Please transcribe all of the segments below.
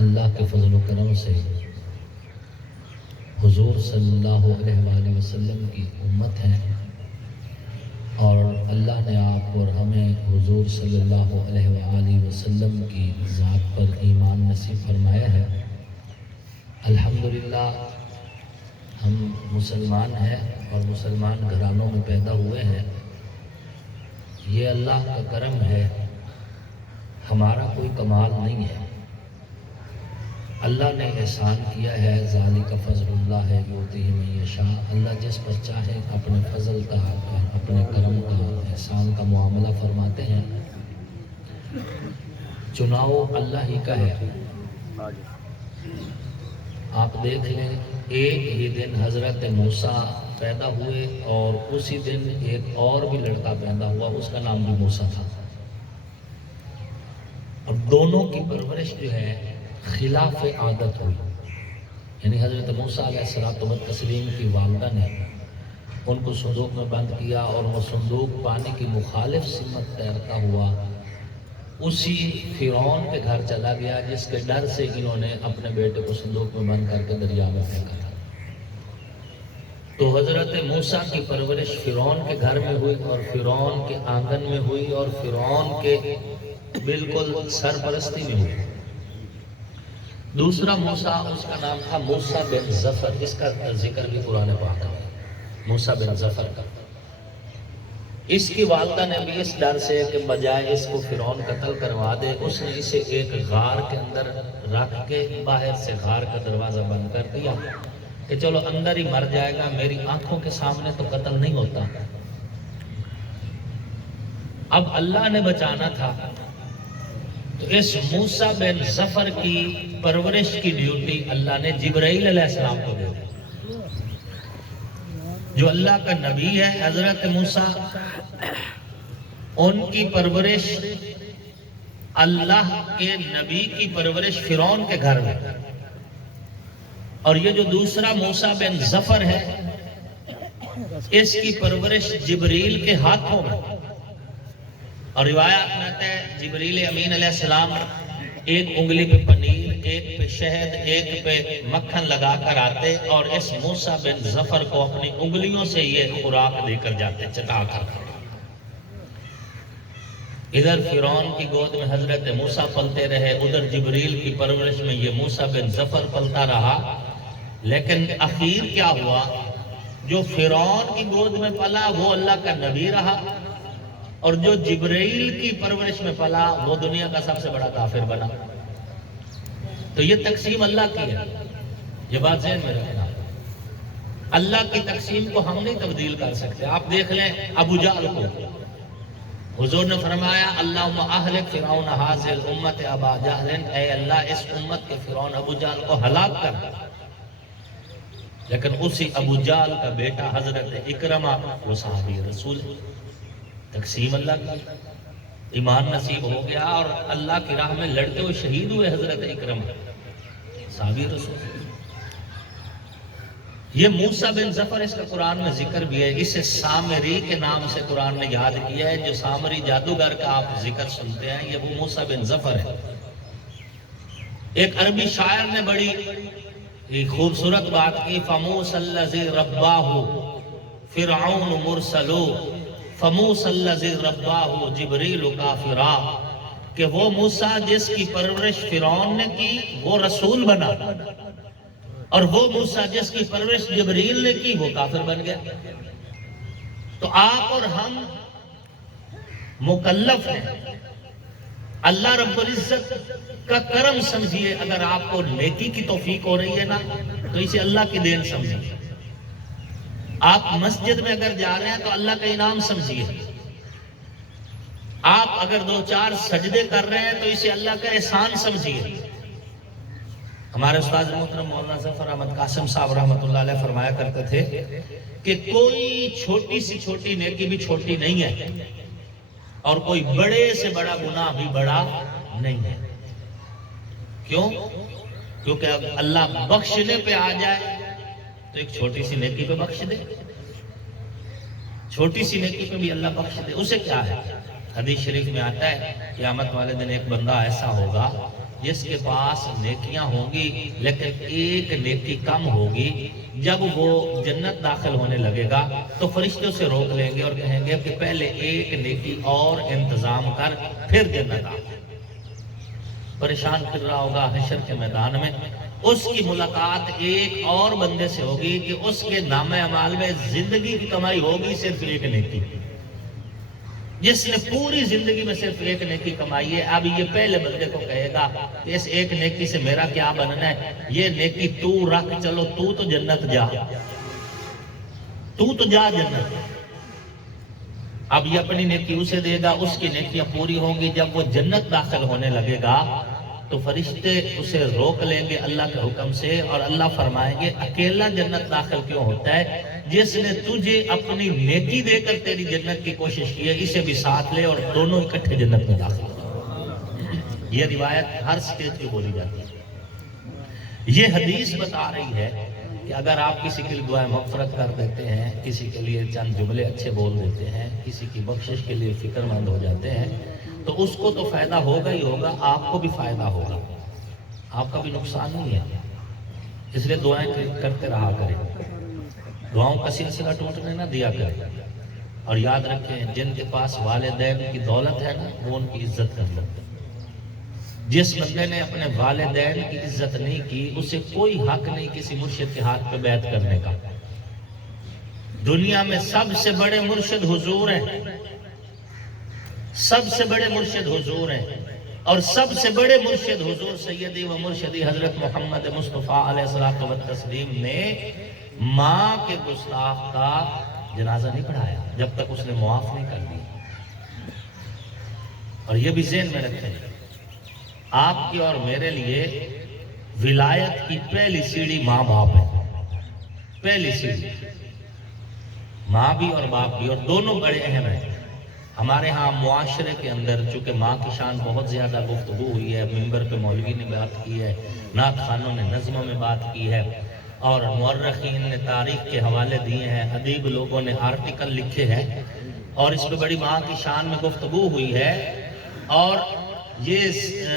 اللہ کے فضل و کرم سے حضور صلی اللہ علیہ وآلہ وسلم کی امت ہیں، اور اللہ نے آپ اور ہمیں حضور صلی اللہ علیہ وآلہ وسلم کی ذات پر ایمان نصیب فرمایا ہے۔ الحمدللہ ہم مسلمان ہیں اور مسلمان گھرانوں میں پیدا ہوئے ہیں۔ یہ اللہ کا کرم ہے، ہمارا کوئی کمال نہیں ہے، اللہ نے احسان کیا ہے۔ ذالک فضل اللہ یؤتیہ من یشاء، اللہ جس پر چاہے اپنے فضل کا اور اپنے کرم کا احسان کا معاملہ فرماتے ہیں۔ چناؤ اللہ ہی کا ہے۔ آپ دیکھ لیں، ایک ہی دن حضرت موسیٰ پیدا ہوئے اور اسی دن ایک اور بھی لڑکا پیدا ہوا، اس کا نام بھی موسیٰ تھا، اور دونوں کی پرورش جو ہے خلاف عادت ہوئی۔ یعنی حضرت موسیٰ علیہ السلام تسلیم کی والدہ نے ان کو صندوق میں بند کیا، اور وہ صندوق پانی کی مخالف سمت تیرتا ہوا اسی فرعون کے گھر چلا گیا، جس کے ڈر سے انہوں نے اپنے بیٹے کو صندوق میں بند کر کے دریا میں پھینکا تھا۔ تو حضرت موسیٰ کی پرورش فرعون کے گھر میں ہوئی، اور فرعون کے آنگن میں ہوئی، اور فرعون کے بالکل سرپرستی میں ہوئی۔ دوسرا موسیٰ، اس کا نام تھا موسیٰ بن ظفر، اس کا ذکر بھی قرآن پاک ہے، موسیٰ بن ظفر کا۔ اس کی والدہ نے بھی اس ڈر سے کہ بجائے اس کو فرعون قتل کروا دے، اس نے اسے ایک غار کے اندر رکھ کے باہر سے غار کا دروازہ بند کر دیا کہ چلو اندر ہی مر جائے گا، میری آنکھوں کے سامنے تو قتل نہیں ہوتا۔ اب اللہ نے بچانا تھا، تو اس موسیٰ بن ظفر کی پرورش کی ڈیوٹی اللہ نے جبرائیل علیہ السلام کو دے دی، جو اللہ کا نبی ہے۔ حضرت موسیٰ، ان کی پرورش اللہ کے نبی کی پرورش فرعون کے گھر میں، اور یہ جو دوسرا موسیٰ بن ظفر ہے، اس کی پرورش جبریل کے ہاتھوں میں۔ اور روایات میں آتا ہے جبریل امین علیہ السلام ایک انگلی پہ پنیر، ایک پہ شہد، ایک پہ مکھن لگا کر آتے، اور اس موسیٰ بن ظفر کو اپنی انگلیوں سے یہ خوراک دے کر جاتے، چٹا کر۔ ادھر فرعون کی گود میں حضرت موسیٰ پلتے رہے، ادھر جبریل کی پرورش میں یہ موسیٰ بن ظفر پلتا رہا۔ لیکن اخیر کیا ہوا، جو فرعون کی گود میں پلا وہ اللہ کا نبی رہا، اور جو جبرائیل کی پرورش میں پلا وہ دنیا کا سب سے بڑا کافر بنا۔ تو یہ تقسیم اللہ کی ہے، یہ بات ذہن میں رکھنا۔ اللہ کی تقسیم کو ہم نہیں تبدیل کر سکتے۔ آپ دیکھ لیں ابو جہل کو حضور نے فرمایا اللہم اہلک فرعون ھذہ الامت ابا جہل، اے اللہ اس امت کے فرعون ابو جہل کو ہلاک کر۔ لیکن اسی ابو جہل کا بیٹا حضرت اکرمہ وہ صحابی رسول ہے۔ تقسیم اللہ کی، ایمان نصیب ہو گیا اور اللہ کی راہ میں لڑتے ہوئے شہید ہوئے حضرت اکرمہ صحابی رسول۔ یہ موسیٰ بن ظفر، اس کا قرآن میں ذکر بھی ہے، اسے سامری کے نام سے قرآن نے یاد کیا ہے۔ جو سامری جادوگر کا آپ ذکر سنتے ہیں، یہ وہ موسیٰ بن ظفر ہے۔ ایک عربی شاعر نے بڑی خوبصورت بات کی، فَمُوسَى الَّذِي رَبَّاهُ فِرْعَوْنُ مُرْسَلُ فَمُوسَى الَّذِي رَبَّاهُ جِبْرِيلُ كَافِرًا، کہ وہ موسیٰ جس کی پرورش فرعون نے کی وہ رسول بنا، اور وہ موسیٰ جس کی پرورش جبریل نے کی وہ کافر بن گیا۔ تو آپ اور ہم مکلف ہیں۔ اللہ رب العزت کا کرم سمجھیے، اگر آپ کو نیکی کی توفیق ہو رہی ہے نا تو اسے اللہ کی دین سمجھیے۔ آپ مسجد میں اگر جا رہے ہیں تو اللہ کا انعام سمجھیے۔ آپ اگر 2-4 سجدے کر رہے ہیں تو اسے اللہ کا احسان سمجھیے۔ ہمارے استاد محترم مولانا ظفر احمد قاسم صاحب رحمۃ اللہ علیہ فرمایا کرتے تھے کہ کوئی چھوٹی سی چھوٹی نیکی بھی چھوٹی نہیں ہے، اور کوئی بڑے سے بڑا گناہ بھی بڑا نہیں ہے۔ کیوں؟ کیونکہ اللہ بخشنے پہ آ جائے تو ایک چھوٹی سی نیکی پہ بخش دے، چھوٹی سی نیکی پہ بھی اللہ بخش دے۔ اسے کیا ہے؟ حدیث شریف میں آتا ہے قیامت والے دن ایک بندہ ایسا ہوگا جس کے پاس نیکیاں ہوں گی لیکن ایک نیکی کم ہوگی، جب وہ جنت داخل ہونے لگے گا تو فرشتے اسے روک لیں گے اور کہیں گے کہ پہلے ایک نیکی اور انتظام کر پھر جنت آ۔ پریشان پھر رہا ہوگا حشر کے میدان میں، اس کی ملاقات ایک اور بندے سے ہوگی کہ اس کے نامہ اعمال میں زندگی کی کمائی ہوگی صرف ایک نیکی، جس نے پوری زندگی میں صرف ایک نیکی کمائی ہے۔ اب یہ پہلے بندے کو کہے گا کہ اس ایک نیکی سے میرا کیا بننا ہے، یہ نیکی تو رکھ، چلو تو جنت جا، تو جا جنت۔ اب یہ اپنی نیکی اسے دے گا، اس کی نیکیاں پوری ہوں گی۔ جب وہ جنت داخل ہونے لگے گا تو فرشتے اسے روک لیں گے اللہ کے حکم سے، اور اللہ فرمائیں گے اکیلا جنت داخل کیوں ہوتا ہے؟ جس نے تجھے اپنی نیکی دے کر تیری جنت کی کوشش کی ہے، اسے بھی ساتھ لے اور دونوں اکٹھے جنت میں داخل ہو۔ یہ روایت ہر سٹیج کی بولی جاتی ہے۔ یہ حدیث بتا رہی ہے کہ اگر آپ کسی کے لیے دعائیں مغفرت کر دیتے ہیں، کسی کے لیے چند جملے اچھے بول دیتے ہیں، کسی کی بخشش کے لیے فکر مند ہو جاتے ہیں، تو اس کو تو فائدہ ہوگا ہی ہوگا، آپ کو بھی فائدہ ہوگا، آپ کا بھی نقصان نہیں ہے۔ اس لیے دعائیں کرتے رہا کریں، دعاؤں کا سلسلہ ٹوٹنے نہ دیا کریں، اور یاد رکھیں جن کے پاس والدین کی دولت ہے نا، وہ ان کی عزت کر لیتے ہیں۔ جس بندے نے اپنے والدین کی عزت نہیں کی، اسے کوئی حق نہیں کسی مرشد کے ہاتھ پہ بیعت کرنے کا۔ دنیا میں سب سے بڑے مرشد حضور ہیں، سب سے بڑے مرشد حضور ہیں، اور سب سے بڑے مرشد حضور سیدی و مرشدی حضرت محمد مصطفیٰ علیہ الصلوۃ والتسلیم نے ماں کے گستاخ کا جنازہ نہیں پڑھایا جب تک اس نے معاف نہیں کر دی۔ اور یہ بھی ذہن میں رکھیں، آپ کی اور میرے لیے ولایت کی پہلی سیڑھی ماں باپ ہے، پہلی سیڑھی ماں بھی اور باپ بھی، اور دونوں بڑے اہم ہیں۔ ہمارے ہاں معاشرے کے اندر چونکہ ماں کی شان بہت زیادہ گفتگو ہوئی ہے، ممبر پہ مولوی نے بات کی ہے، نعت خوانوں نے نظموں میں بات کی ہے، اور مورخین نے تاریخ کے حوالے دیے ہیں، ادیب لوگوں نے آرٹیکل لکھے ہیں، اور اس پہ بڑی ماں کی شان میں گفتگو ہوئی ہے، اور یہ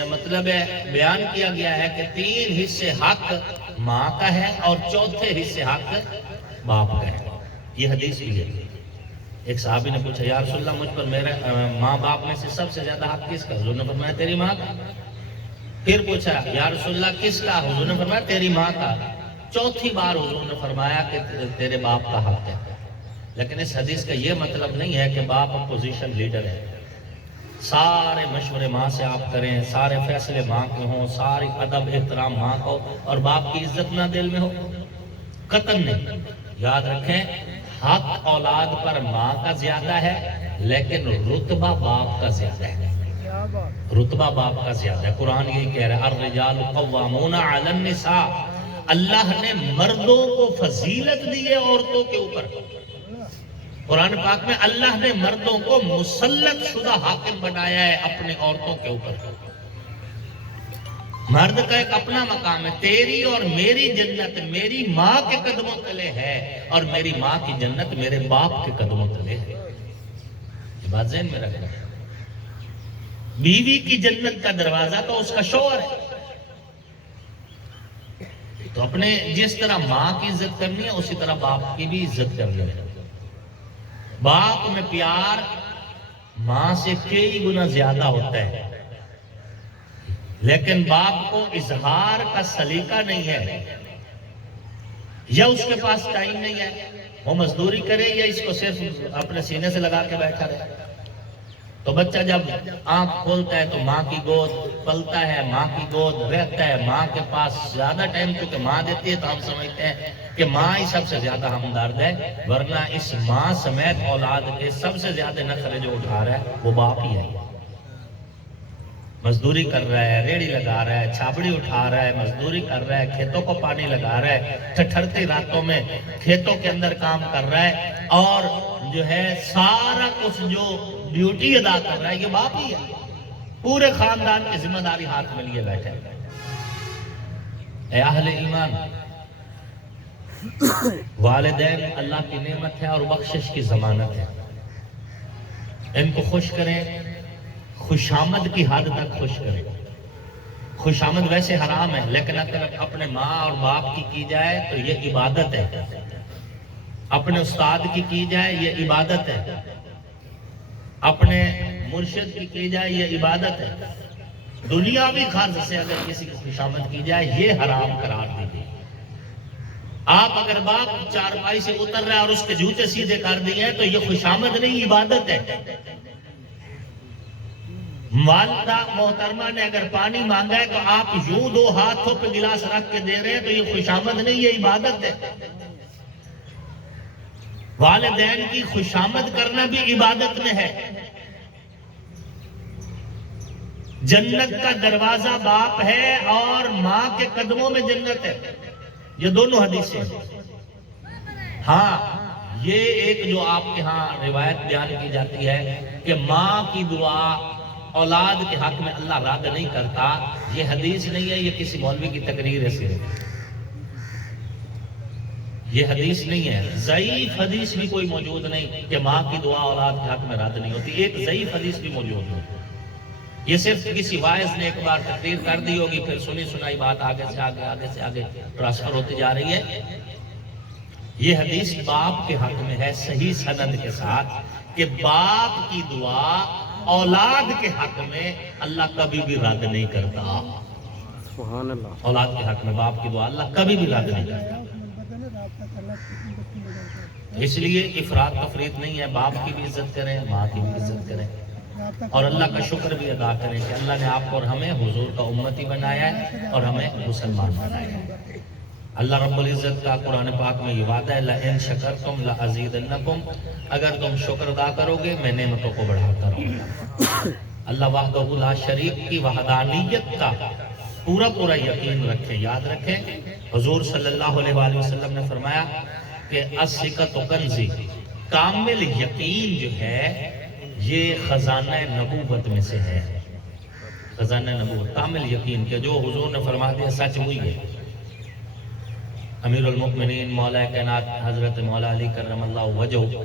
مطلب بیان کیا گیا ہے کہ 3 حصے حق ماں کا ہے اور 4تھے حصے حق باپ کا ہے۔ یہ حدیث بھی ہے۔ ایک صحابی نے پوچھا یا رسول اللہ مجھ پر میرے ماں باپ میں سے سب سے زیادہ حق کس کا؟ حضور نے فرمایا تیری ماں کا۔ پھر پوچھا یا رسول اللہ کس کا؟ حضور نے فرمایا تیری ماں کا۔ 4تھی بار حضور نے فرمایا کہ تیرے باپ کا حق ہے۔ لیکن اس حدیث کا یہ مطلب نہیں ہے کہ باپ اپوزیشن لیڈر ہے۔ سارے مشورے ماں سے آپ کریں، سارے فیصلے ماں کے ہوں، ساری ادب احترام ماں کو، اور باپ کی عزت نہ دل میں ہو، قطعاً نہیں۔ یاد رکھیں حق اولاد پر ماں کا زیادہ ہے، لیکن رتبہ باپ کا زیادہ ہے، رتبہ باپ کا زیادہ ہے۔ قرآن یہی کہہ رہا ہے الرجال قوامون علی النساء، اللہ نے مردوں کو فضیلت دی ہے عورتوں کے اوپر۔ قرآن پاک میں اللہ نے مردوں کو مسلط شدہ حاکم بنایا ہے اپنے عورتوں کے اوپر۔ مرد کا ایک اپنا مقام ہے، تیری اور میری جنت میری ماں کے قدموں تلے ہے، اور میری ماں کی جنت میرے باپ کے قدموں تلے ہے۔ یہ بات ذہن میں رکھنا۔ بیوی کی جنت کا دروازہ تو اس کا شوہر ہے، تو اپنے جس طرح ماں کی عزت کرنی ہے اسی طرح باپ کی بھی عزت کرنی ہے۔ باپ میں پیار ماں سے کئی گنا زیادہ ہوتا ہے، لیکن باپ کو اظہار کا سلیقہ نہیں ہے، یا اس کے پاس ٹائم نہیں ہے، وہ مزدوری کرے یا اس کو صرف اپنے سینے سے لگا کے بیٹھا رہے۔ تو بچہ جب آنکھ کھولتا ہے تو ماں کی گود پلتا ہے، ماں کی گود رہتا ہے، ماں کے پاس زیادہ ٹائم چونکہ ماں دیتی ہے تو ہم سمجھتے ہیں کہ ماں ہی سب سے زیادہ ہمدرد ہے، ورنہ اس ماں سمیت اولاد کے سب سے زیادہ نخرے جو اٹھا رہا ہے وہ باپ ہی ہے۔ مزدوری کر رہا ہے، ریڑھی لگا رہا ہے، چھاپڑی اٹھا رہا ہے، مزدوری کر رہا ہے، کھیتوں کو پانی لگا رہا ہے، ٹھٹھرتی راتوں میں کھیتوں کے اندر کام کر رہا ہے، اور جو ہے سارا کچھ جو ڈیوٹی ادا کر رہا ہے یہ باپ ہی ہے۔ پورے خاندان کی ذمہ داری ہاتھ میں لیے بیٹھے۔ اے اہل ایمان، والدین اللہ کی نعمت ہے اور بخشش کی ضمانت ہے، ان کو خوش کریں، خوشامد کی حد تک خوش کریں۔ خوشامد ویسے حرام ہے، لیکن اگر اپنے ماں اور باپ کی جائے تو یہ عبادت ہے، اپنے استاد کی جائے یہ عبادت ہے، اپنے مرشد کی جائے یہ عبادت ہے، دنیاوی خرچ سے اگر کسی کی خوشامد کی جائے یہ حرام قرار دی گئی۔ آپ اگر باپ چارپائی سے اتر رہے اور اس کے جوتے سیدھے کر دیے ہیں تو یہ خوشامد نہیں، عبادت ہے۔ والدہ محترمہ نے اگر پانی مانگا ہے تو آپ یوں دو ہاتھوں پہ گلاس رکھ کے دے رہے ہیں تو یہ خوشامد نہیں، یہ عبادت ہے۔ والدین کی خوشامد کرنا بھی عبادت میں ہے۔ جنت کا دروازہ باپ ہے اور ماں کے قدموں میں جنت ہے، یہ دونوں حدیثیں ہیں۔ ہاں یہ ایک جو آپ کے ہاں روایت بیان کی جاتی ہے کہ ماں کی دعا اولاد کے حق میں اللہ رد نہیں کرتا، یہ حدیث نہیں ہے، یہ کسی مولوی کی تقریر ہے صرف، یہ حدیث نہیں ہے۔ ضعیف حدیث بھی کوئی موجود نہیں کہ ماں کی دعا اولاد کے حق میں رد نہیں ہوتی، ایک ضعیف حدیث بھی موجود نہیں۔ یہ صرف کسی واعظ نے ایک بار تقریر کر دی ہوگی، پھر سنی سنائی بات آگے سے آگے ٹرانسفر ہوتی جا رہی ہے۔ یہ حدیث باپ کے حق میں ہے صحیح سند کے ساتھ کہ باپ کی دعا اولاد کے حق میں اللہ کبھی بھی رد نہیں کرتا۔ سبحان اللہ۔ اولاد کے حق میں باپ کی دعا اللہ کبھی بھی رد نہیں کرتا۔ اس لیے افراط تفریط نہیں ہے، باپ کی بھی عزت کریں، ماں کی بھی عزت کریں، اور اللہ کا شکر بھی ادا کریں کہ اللہ نے آپ کو اور ہمیں حضور کا امتی بنایا ہے اور ہمیں مسلمان بنایا ہے۔ اللہ رب العزت کا قرآن پاک میں یہ وعدہ ہے لَإِن شَكَرْتُمْ لَأَزِيدَنَّكُمْ، اگر تم شکر ادا کرو گے میں نعمتوں کو بڑھاتا رہوں گا۔ اللہ وحدہ لا شریک کی وحدانیت کا پورا یقین رکھیں، یاد رکھیں۔ حضور صلی اللہ علیہ وآلہ وسلم نے فرمایا کہ الثقۃ کنزی، کامل یقین جو ہے یہ خزانہ نبوت میں سے ہے۔ خزانہ نبوت، کامل یقین کہ جو حضور نے فرما دیا سچ وہی ہے۔ امیر المؤمنین مولا کائنات حضرت مولا علی کرم اللہ وجہہ،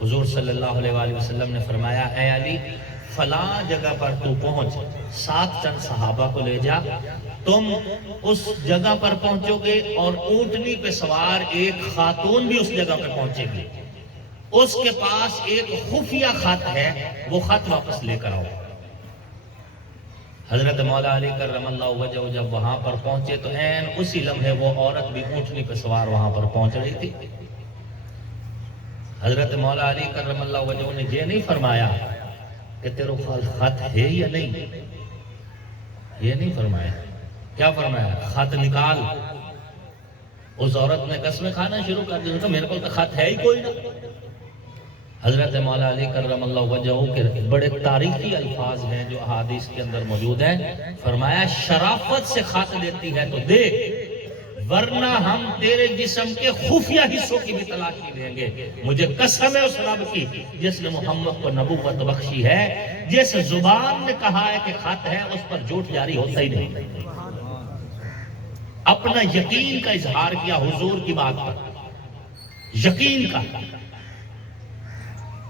حضور صلی اللہ علیہ وآلہ وسلم نے فرمایا اے علی فلاں جگہ پر تو پہنچ، 7 چند صحابہ کو لے جا، تم اس جگہ پر پہنچو گے اور اونٹنی پہ سوار ایک خاتون بھی اس جگہ پہ پہنچے گی، اس کے پاس ایک خفیہ خط ہے، وہ خط واپس لے کر آؤ۔ حضرت مولا علی کرم اللہ وجہہ جب وہاں پر پہنچے تو عین اسی لمحے وہ عورت بھی اونٹنی پہ سوار وہاں پر پہنچ رہی تھی۔ حضرت مولا علی کرم اللہ وجہہ نے یہ نہیں فرمایا کہ تیرے پاس خط ہے یا نہیں، یہ نہیں فرمایا، کیا فرمایا؟ خط نکال۔ اس عورت نے قسمیں کھانا شروع کر دیا کہ میرے کو تو خط ہے ہی کوئی نہ۔ حضرت مولا علی کرم اللہ وجہہ کے بڑے تاریخی الفاظ ہیں جو احادیث کے اندر موجود ہیں، فرمایا شرافت سے خط دیتی ہے تو دے، ورنہ ہم تیرے جسم کے خفیہ حصوں کی بھی تلاشی دیں گے۔ مجھے قسم ہے اس رب کی جس نے محمد کو نبوت بخشی ہے، جس زبان نے کہا ہے کہ خط ہے اس پر جھوٹ جاری ہوتا ہی نہیں۔ اپنا یقین کا اظہار کیا حضور کی بات پر، یقین کا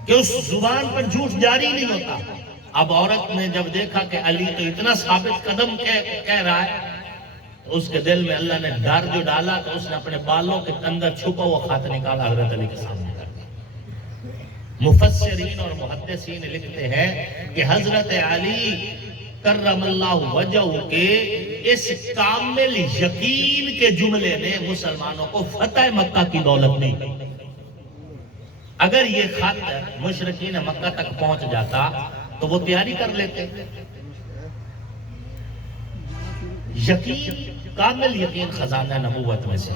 کہ اس زبان پر جھوٹ جاری نہیں ہوتا۔ اب عورت نے جب دیکھا کہ علی تو اتنا ثابت قدم کہہ رہا ہے، تو اس کے دل میں اللہ نے ڈر جو ڈالا تو اس نے اپنے بالوں کے اندر چھپا ہوا خط نکالا حضرت علی کے سامنے کر دیا۔ مفسرین اور محدثین لکھتے ہیں کہ حضرت علی کرم اللہ وجہہ کے اس کامل یقین کے جملے نے مسلمانوں کو فتح مکہ کی دولت نہیں۔ اگر یہ خط مشرکین مکہ تک پہنچ جاتا تو وہ تیاری کر لیتے۔ یقین، کامل یقین خزانہ نبوت میں سے،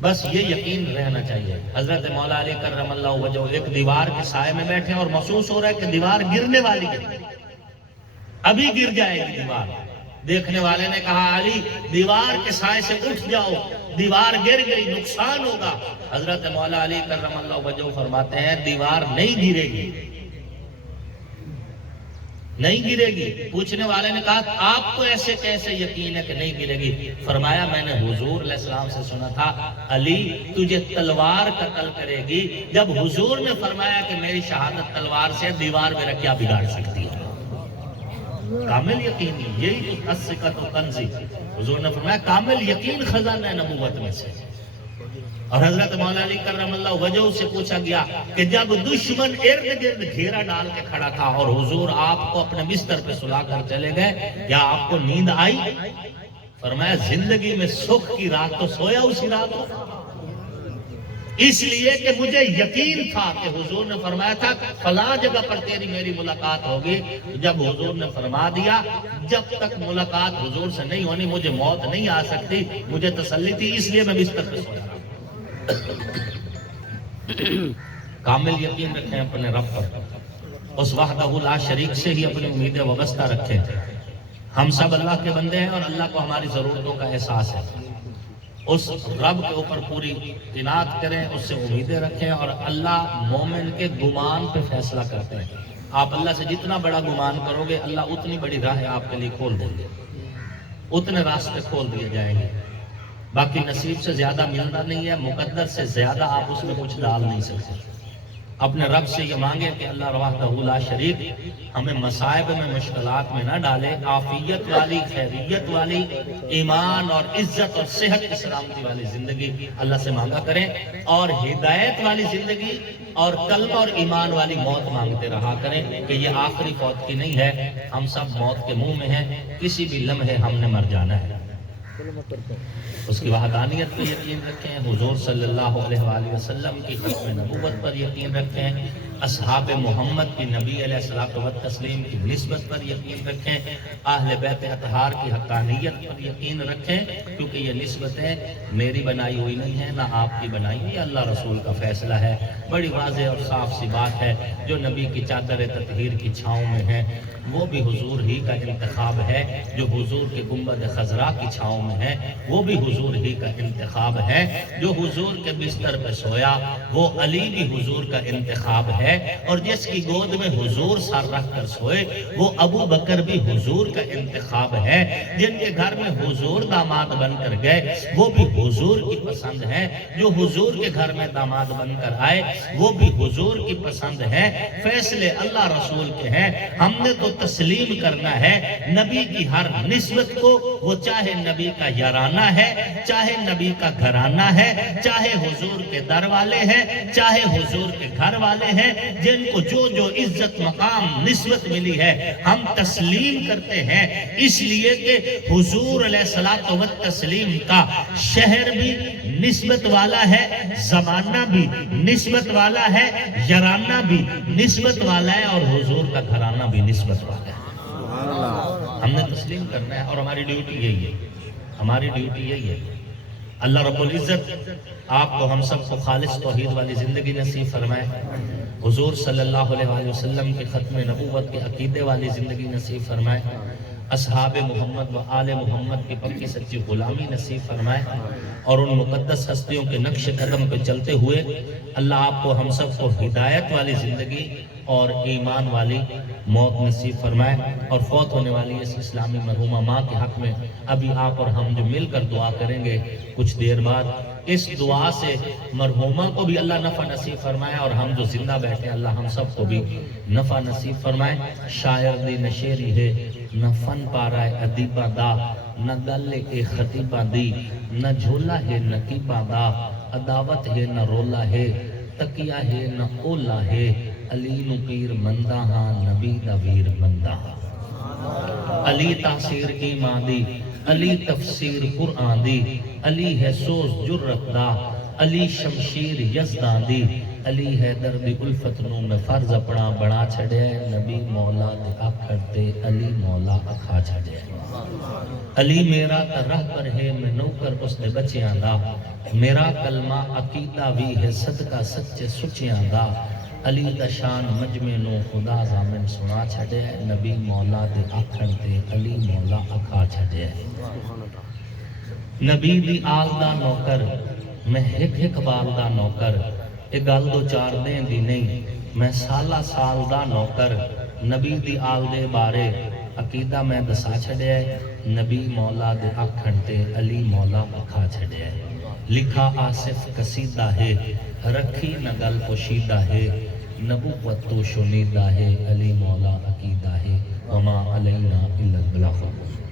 بس یہ یقین رہنا چاہیے۔ حضرت مولا علی کرم اللہ وجہہ ایک دیوار کے سائے میں بیٹھے اور محسوس ہو رہا ہے کہ دیوار گرنے والی ہے، ابھی گر جائے گی دیوار۔ دیکھنے والے نے کہا علی دیوار کے سائے سے اٹھ جاؤ، دیوار گر گئی، نقصان ہوگا۔ حضرت مولا علی کرم اللہ وجہہ فرماتے ہیں دیوار نہیں گرے گی، نہیں گرے گی۔ پوچھنے والے نے کہا آپ کو ایسے کیسے یقین ہے کہ نہیں گرے گی؟ فرمایا میں نے حضور علیہ السلام سے سنا تھا علی تجھے تلوار قتل کرے گی۔ جب حضور نے فرمایا کہ میری شہادت تلوار سے، دیوار میرا کیا بگاڑ سکتی ہے؟ کامل یقین، یہی تو الثقۃ کنزی، حضور نے فرمایا کامل یقین خزانہ نبوت میں سے۔ اور حضرت مولا علی کرم اللہ وجہ سے پوچھا گیا کہ جب دشمن ارد گرد گھیرا ڈال کے کھڑا تھا اور حضور آپ کو اپنے بستر پہ سلا کر چلے گئے، کیا آپ کو نیند آئی؟ فرمایا زندگی میں سکھ کی رات تو سویا اسی رات ہو، اس لیے کہ مجھے یقین تھا کہ حضور نے فرمایا تھا فلاں جگہ پر تیری میری ملاقات ہوگی۔ جب حضور نے فرما دیا جب تک ملاقات حضور سے نہیں ہونی مجھے موت نہیں آ سکتی، مجھے تسلی تھی، اس لیے میں بستر پہ سویا۔ کامل یقین رکھیں اپنے رب پر، اس وحدہ لا شریک سے ہی اپنی امیدیں وابستہ رکھیں۔ ہم سب اللہ کے بندے ہیں اور اللہ کو ہماری ضرورتوں کا احساس ہے، اس رب کے اوپر پوری اطاعت کریں، اس سے امیدیں رکھیں، اور اللہ مومن کے گمان پہ فیصلہ کرتے ہیں۔ آپ اللہ سے جتنا بڑا گمان کرو گے اللہ اتنی بڑی راہ آپ کے لیے کھول دیں گے، اتنے راستے کھول دیے جائیں گے۔ باقی نصیب سے زیادہ ملنا نہیں ہے، مقدر سے زیادہ آپ اس میں کچھ ڈال نہیں سکتے۔ اپنے رب سے یہ مانگے کہ اللہ وحدہ لا شریک ہمیں مصائب میں مشکلات میں نہ ڈالے، عافیت والی، خیریت والی، ایمان اور عزت اور صحت کی سلامتی والی زندگی اللہ سے مانگا کریں، اور ہدایت والی زندگی اور کلمہ اور ایمان والی موت مانگتے رہا کریں کہ یہ آخری فوت کی نہیں ہے، ہم سب موت کے منہ میں ہیں، کسی بھی لمحے ہم نے مر جانا ہے۔ اس کی وحدانیت پر یقین رکھیں، حضور صلی اللہ علیہ وآلہ وسلم کی ختم نبوت پر یقین رکھیں، اصحاب محمد کی نبی علیہ الصلوۃ والتسلیم کی نسبت پر یقین رکھیں، اہل بیت اطہار کی حقانیت پر یقین رکھیں، کیونکہ یہ نسبتیں میری بنائی ہوئی نہیں ہیں نہ آپ کی بنائی ہوئی، اللہ رسول کا فیصلہ ہے۔ بڑی واضح اور صاف سی بات ہے، جو نبی کی چادر تطہیر کی چھاؤں میں ہے وہ بھی حضور ہی کا انتخاب ہے، جو حضور کے گنبد خضرا کی چھاؤں میں ہے وہ بھی حضور ہی کا انتخاب ہے، جو حضور کے بستر پہ سویا وہ علی بھی حضور کا انتخاب ہے، اور جس کی گود میں حضور سر رکھ کر سوئے وہ ابو بکر بھی حضور کا انتخاب ہے، جن کے گھر میں حضور داماد بن کر گئے وہ بھی حضور کی پسند ہے، جو حضور کے گھر میں داماد بن کر آئے وہ بھی حضور کی پسند ہے۔ فیصلے اللہ رسول کے ہیں، ہم نے تو تسلیم کرنا ہے نبی کی ہر نسبت کو، وہ چاہے نبی کا یارانہ ہے، چاہے نبی کا گھرانہ ہے، چاہے حضور کے در والے ہیں، چاہے حضور کے گھر والے ہیں، جن کو جو جو عزت مقام نسبت ملی ہے ہم تسلیم کرتے ہیں، اس لیے کہ حضور علیہ الصلوۃ والتسلیم کا شہر بھی نسبت والا ہے، زمانہ بھی نسبت والا ہے، یارانہ بھی نسبت والا ہے، اور حضور کا گھرانہ بھی نسبت والا ہے۔ ہم نے تسلیم کرنا ہے اور ہماری ڈیوٹی یہی ہے، ہماری ڈیوٹی یہی ہے۔ اللہ رب العزت آپ کو ہم سب کو خالص توحید والی زندگی نصیب فرمائے، حضور صلی اللہ علیہ وآلہ وسلم کی ختم نبوت کے عقیدے والی زندگی نصیب فرمائے، اصحاب محمد و آل محمد کی پکی سچی غلامی نصیب فرمائے، اور ان مقدس ہستیوں کے نقش قدم پہ چلتے ہوئے اللہ آپ کو ہم سب کو ہدایت والی زندگی اور ایمان والی موت نصیب فرمائے، اور فوت ہونے والی اس اسلامی مرحومہ ماں کے حق میں ابھی آپ اور ہم جو مل کر دعا کریں گے کچھ دیر بعد، اس دعا سے مرحومہ کو بھی اللہ نفع نصیب فرمائے، اور ہم جو زندہ بیٹھے اللہ ہم سب کو بھی نفع نصیب فرمائے۔ شاعر دی نشیری ہے نہ فن پارا ہے ادیبہ دا، نہ گلے کے خطیبہ دی، نہ جھولا ہے نقیبہ دا، عداوت ہے نہ رولا ہے، تکیہ ہے نہ اولا ہے، علی نو پیر مندہ ہاں نبی دا ویر مندہ ہاں، علی تاثیر ایمان دی، علی تفسیر قرآن دی، علی ہے سوز جرت دا، علی شمشیر یزدان دی، علی ہے درد الفت نو میں فرض اپنا بڑا چھڑے، نبی مولا دے آکھڑ تے علی مولا اکھا چھڑے، علی میرا ترہ پر ہے میں نوکر اس نے بچیاں دا، میرا کلمہ عقیدہ بھی ہے صدقہ سچے سچیاں دا، علی دا شان مجمع نو خدا زامن سنا چھڑے، نبی مولا دے آکھڑ تے علی مولا اکھا چھڑے، نبی دی آل دا نوکر میں ہک بال دا نوکر، اے گل دو چار دیں دی نہیں میں سالہ سال دا نوکر، نبی دی آل دے بارے عقیدہ میں دسا چھڑے، نبی مولا دے آکھڑ تے علی مولا اکھا چھڑے، لکھا آصف قصیدہ ہے رکھی نہ گل پوشیدہ ہے، نبوت تو شنیدہ ہے علی مولا عقیدہ ہے، وما علینا الا البلاغ المبین۔